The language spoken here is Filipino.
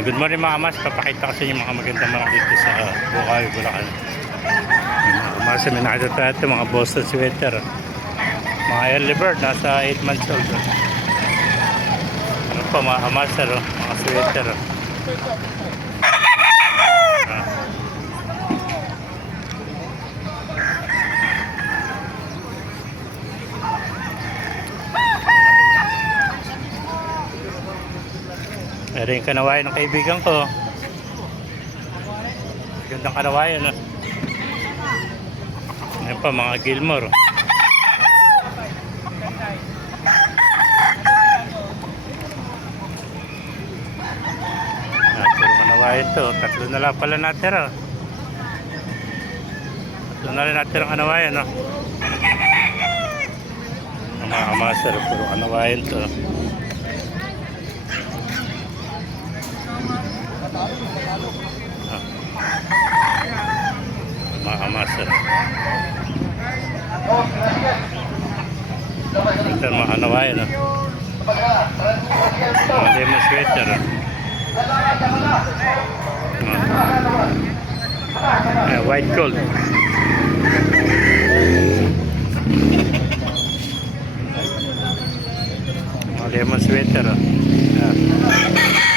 Ah, good morning mga kamas. Papakita ko sa inyo mga magandang mga dito sa uh, Bukawi, Bulacan. Yung Mga kamas, may nakita ito, mga Boston sweater. Mga early bird, nasa 8 months old. Ano pa mga kamas, ano? mga sweater. Meron yung kanawayan ng kaibigan ko. Gandang kanawayan. No? Ayan pa, mga Gilmore. Ah, puro kanawayan to. Tatlo na lang pala natira. Tatlo na lang natira ang kanawayan. No? Ang mga kamaster, puro kanawayan to. Mga master. Ito mga kanawayan. No? Mga. No? Uh, white gold. Mga. Oh. Yan.